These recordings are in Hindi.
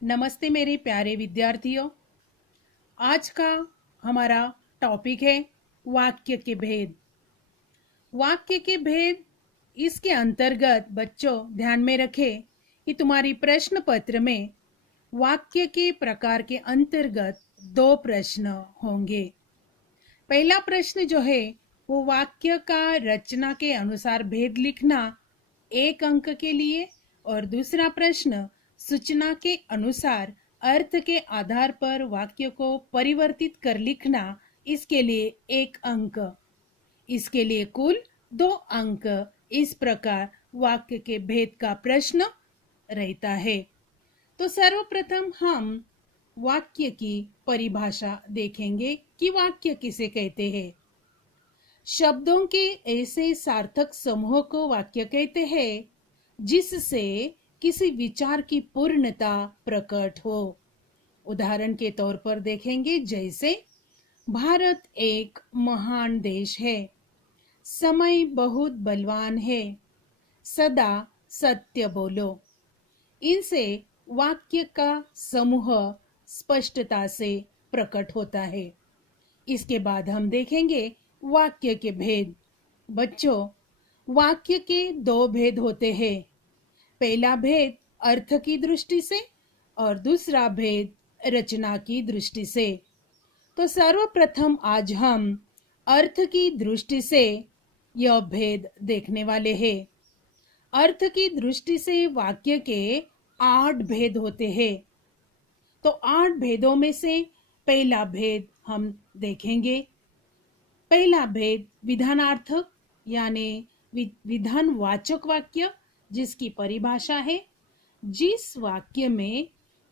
नमस्ते मेरे प्यारे विद्यार्थियों। आज का हमारा टॉपिक है वाक्य के भेद। वाक्य के भेद, इसके अंतर्गत बच्चों ध्यान में रखें कि तुम्हारी प्रश्न पत्र में वाक्य के प्रकार के अंतर्गत दो प्रश्न होंगे। पहला प्रश्न जो है वो वाक्य का रचना के अनुसार भेद लिखना 1 अंक के लिए, और दूसरा प्रश्न सूचना के अनुसार अर्थ के आधार पर वाक्य को परिवर्तित कर लिखना, इसके लिए 1 अंक। इसके लिए कुल 2 अंक। इस प्रकार वाक्य के भेद का प्रश्न रहता है। तो सर्वप्रथम हम वाक्य की परिभाषा देखेंगे कि वाक्य किसे कहते हैं। शब्दों के ऐसे सार्थक समूह को वाक्य कहते हैं जिससे किसी विचार की पूर्णता प्रकट हो। उदाहरण के तौर पर देखेंगे, जैसे भारत एक महान देश है, समय बहुत बलवान है, सदा सत्य बोलो। इनसे वाक्य का समूह स्पष्टता से प्रकट होता है। इसके बाद हम देखेंगे वाक्य के भेद। बच्चों, वाक्य के 2 भेद होते हैं। पहला भेद अर्थ की दृष्टि से और दूसरा भेद रचना की दृष्टि से। तो सर्वप्रथम आज हम अर्थ की दृष्टि से यह भेद देखने वाले हैं। अर्थ की दृष्टि से वाक्य के 8 भेद होते हैं। तो 8 भेदों में से पहला भेद हम देखेंगे। पहला भेद विधानार्थक यानी विधानवाचक वाक्य, जिसकी परिभाषा है जिस वाक्य में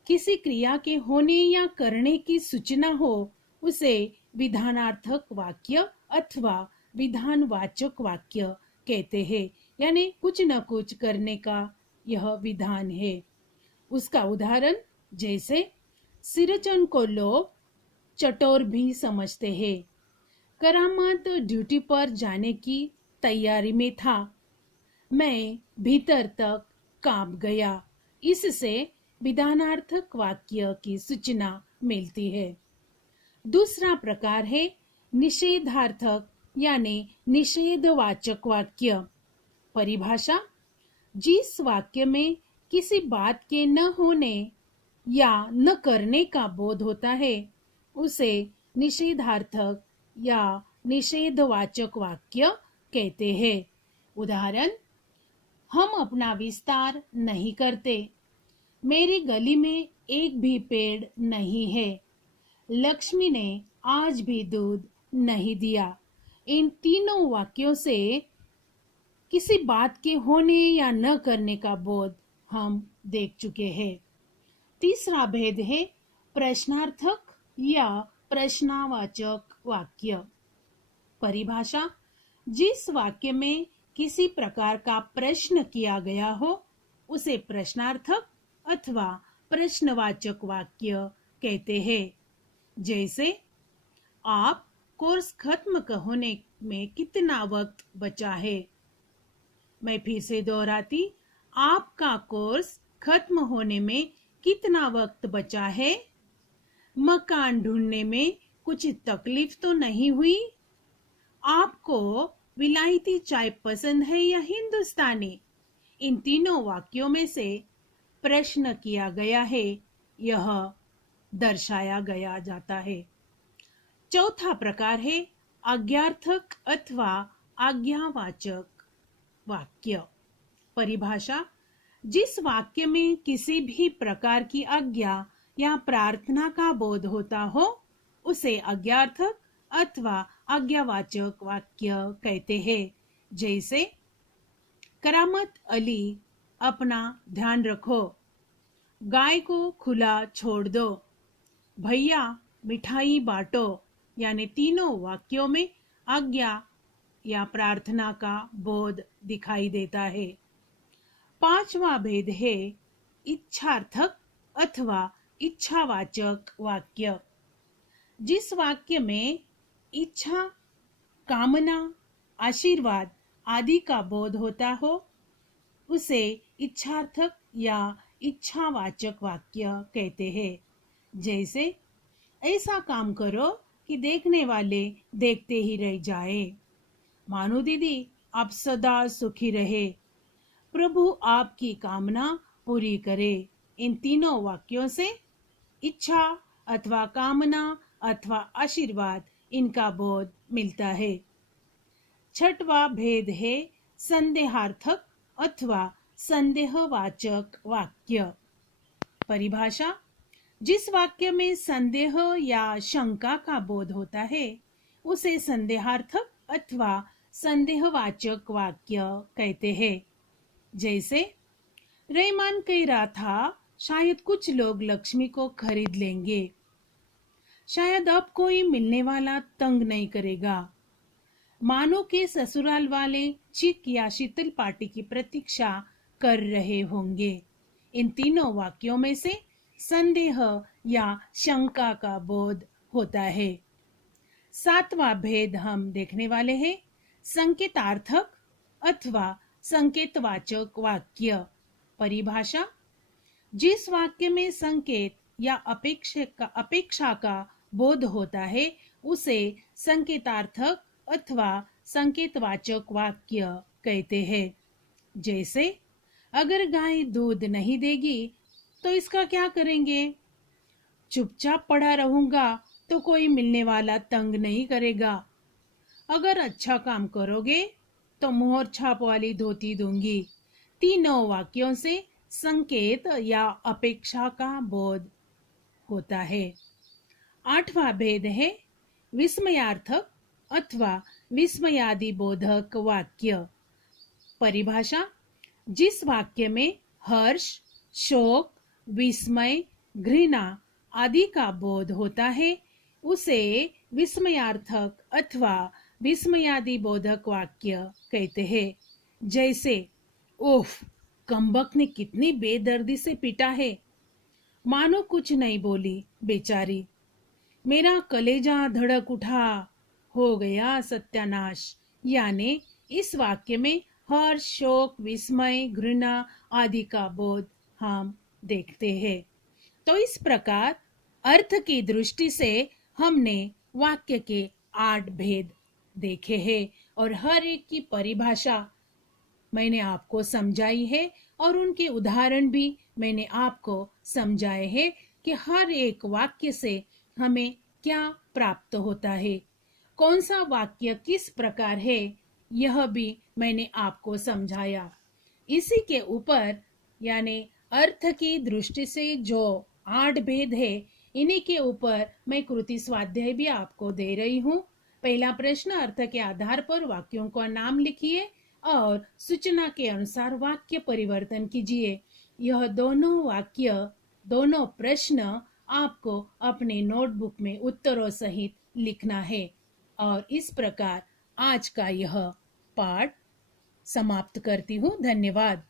किसी क्रिया के होने या करने की सूचना हो उसे विधानार्थक वाक्य अथवा विधानवाचक वाक्य कहते हैं। यानी कुछ न कुछ करने का यह विधान है। उसका उदाहरण, जैसे सिरचन को लोग चटोर भी समझते हैं। करामत ड्यूटी पर जाने की तैयारी में था, मैं भीतर तक कांप गया। इससे विधानार्थक वाक्य की सूचना मिलती है। दूसरा प्रकार है निषेधार्थक यानी निषेधवाचक वाक्य। परिभाषा, जिस वाक्य में किसी बात के न होने या न करने का बोध होता है उसे निषेधार्थक या निषेधवाचक वाक्य कहते हैं। उदाहरण, हम अपना विस्तार नहीं करते, मेरी गली में एक भी पेड़ नहीं है, लक्ष्मी ने आज भी दूध नहीं दिया। इन तीनों वाक्यों से किसी बात के होने या न करने का बोध हम देख चुके हैं। तीसरा भेद है प्रश्नार्थक या प्रश्नवाचक वाक्य। परिभाषा, जिस वाक्य में किसी प्रकार का प्रश्न किया गया हो उसे प्रश्नार्थक अथवा प्रश्नवाचक वाक्य कहते हैं। जैसे, आप कोर्स खत्म होने में कितना वक्त बचा है। मैं फिर से दोहराती, आपका कोर्स खत्म होने में कितना वक्त बचा है। मकान ढूंढने में कुछ तकलीफ तो नहीं हुई। आपको विलायती चाय पसंद है या हिंदुस्तानी। इन तीनों वाक्यों में से प्रश्न किया गया है, यह दर्शाया गया जाता है। चौथा प्रकार है आज्ञार्थक अथवा आज्ञावाचक वाक्य। परिभाषा, जिस वाक्य में किसी भी प्रकार की आज्ञा या प्रार्थना का बोध होता हो उसे आज्ञार्थक अथवा आज्ञावाचक वाक्य कहते हैं। जैसे, करामत अली, अपना ध्यान रखो, गाय को खुला छोड़ दो, भैया मिठाई बांटो। यानी तीनों वाक्यों में आज्ञा या प्रार्थना का बोध दिखाई देता है। पांचवा भेद है इच्छार्थक अथवा इच्छावाचक वाक्य। जिस वाक्य में इच्छा, कामना, आशीर्वाद आदि का बोध होता हो उसे इच्छार्थक या इच्छावाचक वाक्य कहते हैं। जैसे, ऐसा काम करो कि देखने वाले देखते ही रह जाए। मानो दीदी, आप सदा सुखी रहे। प्रभु आपकी कामना पूरी करे। इन तीनों वाक्यों से इच्छा अथवा कामना अथवा आशीर्वाद इनका बोध मिलता है। छठवां भेद है संदेहार्थक अथवा संदेहवाचक वाक्य। परिभाषा: जिस वाक्य में संदेह या शंका का बोध होता है उसे संदेहार्थक अथवा संदेहवाचक वाक्य कहते हैं। जैसे, रहमान कह रहा था शायद कुछ लोग लक्ष्मी को खरीद लेंगे। शायद अब कोई मिलने वाला तंग नहीं करेगा। मानो के ससुराल वाले चिक या शीतल पार्टी की प्रतीक्षा कर रहे होंगे। इन तीनों वाक्यों में से संदेह या शंका का बोध होता है। सातवां भेद हम देखने वाले हैं संकेतार्थक अथवा संकेतवाचक वाक्य। परिभाषा: जिस वाक्य में संकेत या अपेक्षा का बोध होता है उसे संकेतार्थक अथवा संकेतवाचक वाक्य कहते हैं। जैसे, अगर गाय दूध नहीं देगी तो इसका क्या करेंगे? चुपचाप पड़ा रहूंगा तो कोई मिलने वाला तंग नहीं करेगा। अगर अच्छा काम करोगे तो मोहर छाप वाली धोती दूंगी। तीनों वाक्यों से संकेत या अपेक्षा का बोध होता है। आठवां भेद है विस्मयार्थक अथवा विस्मयादि बोधक वाक्य। परिभाषा: जिस वाक्य में हर्ष, शोक, विस्मय, घृणा आदि का बोध होता है उसे विस्मयार्थक अथवा विस्मयादि बोधक वाक्य कहते हैं। जैसे, ओफ, कमबख्त ने कितनी बेदर्दी से पीटा है। मानो कुछ नहीं बोली बेचारी। मेरा कलेजा धड़क उठा, हो गया सत्यानाश। यानी इस वाक्य में हर्ष, शोक, विस्मय, घृणा आदि का बोध हम देखते हैं। तो इस प्रकार अर्थ की दृष्टि से हमने वाक्य के 8 भेद देखे हैं और हर एक की परिभाषा मैंने आपको समझाई है और उनके उदाहरण भी मैंने आपको समझाए हैं कि हर एक वाक्य से हमें क्या प्राप्त होता है, कौन सा वाक्य किस प्रकार है, यह भी मैंने आपको समझाया। इसी के ऊपर यानी अर्थ की दृष्टि से जो 8 भेद है इन्हीं के ऊपर मैं कृति स्वाध्याय भी आपको दे रही हूँ। पहला प्रश्न, अर्थ के आधार पर वाक्यों का नाम लिखिए और सूचना के अनुसार वाक्य परिवर्तन कीजिए। यह दोनों प्रश्न आपको अपने नोटबुक में उत्तरों सहित लिखना है। और इस प्रकार आज का यह पाठ समाप्त करती हूँ। धन्यवाद।